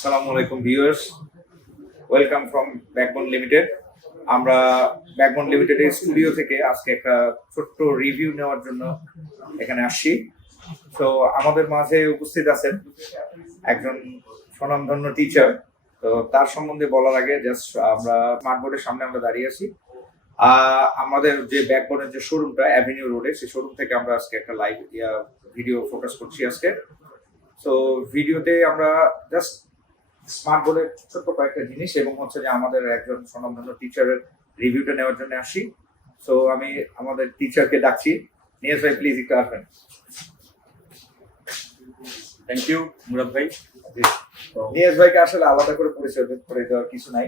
আসসালামু আলাইকুম viewers, welcome from backbone limited. আমরা ব্যাকবোন লিমিটেডের স্টুডিও থেকে আজকে একটা ছোট্ট রিভিউ নেওয়ার জন্য এখানে আসছি। তো আমাদের মাঝে উপস্থিত আছেন একজন স্বনামধন্য টিচার। তো তার সম্বন্ধে বলার আগে জাস্ট আমরা স্মার্ট বোর্ডের সামনে আমরা দাঁড়িয়ে আছি। আমাদের যে ব্যাকবোনের যে শোরুমটা অ্যাভিনিউ রোডে, সেই শোরুম থেকে আমরা আজকে একটা লাইভ ভিডিও ফোকাস করছি আজকে। তো ভিডিওতে আমরা জাস্ট স্মার্ট বোর্ডের ছোট্ট কয়েকটা জিনিস এবং হচ্ছে যে আমাদের একজন স্বনামধন্য টিচারের রিভিউটা নেওয়ার জন্য আসি। সো আমি আমাদের টিচারকে ডাকছি। নিয়াজ ভাই, প্লিজ একটু আসবেন। থ্যাংক ইউ মুরাদ ভাই। নিয়াজ ভাইকে আসলে আলাদা করে পরিচয় করে দেওয়ার কিছু নাই।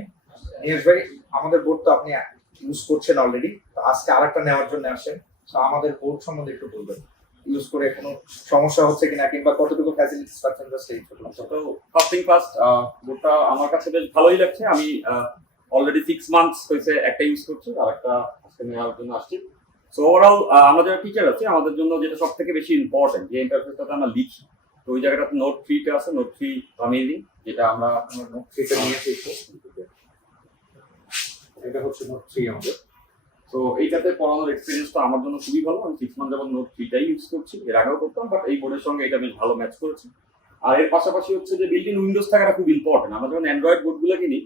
নিয়াজ ভাই, আমাদের বোর্ড তো আপনি ইউজ করছেন অলরেডি, তো আজকে আরেকটা নেওয়ার জন্য আসেন। তো আমাদের বোর্ড সম্বন্ধে একটু বলবেন, ইউজ করে কোনো সমস্যা হচ্ছে কিনা কিংবা কতটুকু ফ্যাসিলিটিস পাচ্ছেন, জাস্ট এই ছোট। তো ফার্স্ট বোর্ডটা আমার কাছে বেশ ভালোই লাগছে। আমি অলরেডি 6 মান্থস হয়েছে একটা ইউজ করছি, আর একটা আজকে নেওয়ার জন্য আসছি। সো ওভারঅল আমরা যারা টিচার আছি, আমাদের জন্য যেটা সব থেকে বেশি ইম্পর্টেন্ট, যে ইন্টারফেসটাতে আমরা লিখি, তো ওই জায়গাটাতে নোট 3টা আছে। নোট 3 অ্যামেজিং, যেটা আমরা নোট 3টা নিয়েছি। এটা হচ্ছে নোট 3 আমাদের। তো এইটাতে পড়ানোর এক্সপিরিয়েন্সটা আমার জন্য খুবই ভালো। আমি 6 মান্থ যাবত নোট 3টাই ইউজ করছি, এর আগেও করতাম, বাট এই বোর্ডের সঙ্গে এটা বেশ ভালো ম্যাচ করেছে। আর এর পাশাপাশি হচ্ছে যে বিল্ট ইন উইন্ডোজ থাকাটা খুব ইম্পর্টেন্ট। আমরা যখন অ্যান্ড্রয়েড বোর্ডগুলো কিনি,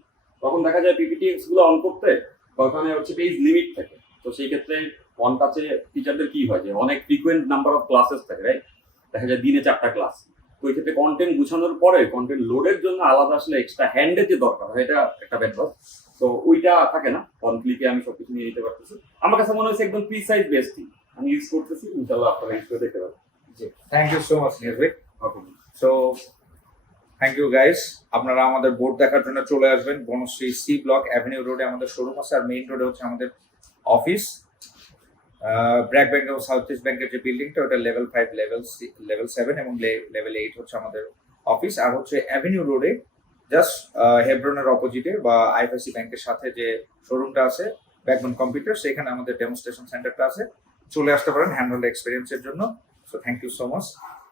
তখন দেখা যায় পিপিটিএক্স গুলো অন করতে ওখানে হচ্ছে পেজ লিমিট থাকে। তো সেই ক্ষেত্রে ওয়ান টাচে টিচারদের কি হয় যে অনেক ফ্রিকুয়েন্ট নাম্বার অফ ক্লাসেস থাকে, রাইট? দেখা যায় দিনে 4টা ক্লাস। তো ওই ক্ষেত্রে কন্টেন্ট গুছানোর পরে কন্টেন্ট লোডের জন্য আলাদা আসলে এক্সট্রা হ্যান্ডের যে দরকার হয়, এটা একটা ব্যাপার। তো ওইটা থাকে না, ওয়ান ক্লিকে আমি সবকিছু নিয়ে নিতে পারতেছি। আমার কাছে মনে হচ্ছে একদম প্রিসাইজ বেস্ট। আমি ইউজ করতেছি, ইনশাআল্লাহ আপনারা ইউজ করে দেখতে পাবেন। জি, thank you so much Niaz ভাই। Okay, so thank you guys. আপনারা আমাদের বোর্ড দেখার জন্য চলে আসবেন। বনশ্রী সি ব্লক অ্যাভিনিউ রোডে আমাদের শোরুম আছে, আর মেইন রোডে হচ্ছে আমাদের অফিস। ব্র্যাক ব্যাংক এবং সাউথ ইস্ট ব্যাংকের যে বিল্ডিংটা, ওটা লেভেল 5, লেভেল 7 এবং লেভেল 8 হচ্ছে আমাদের অফিস। আর হচ্ছে অ্যাভিনিউ রোডে জাস্ট হেব্রনের অপোজিটে বা আইএফআইসি ব্যাংকের সাথে যে শোরুমটা আছে ব্যাকবোন কম্পিউটার, সেখানে আমাদের ডেমনস্ট্রেশন সেন্টারটা আছে। চলে আসতে পারেন হ্যান্ড হোল্ড এক্সপিরিয়েন্সের জন্য। So thank you so much.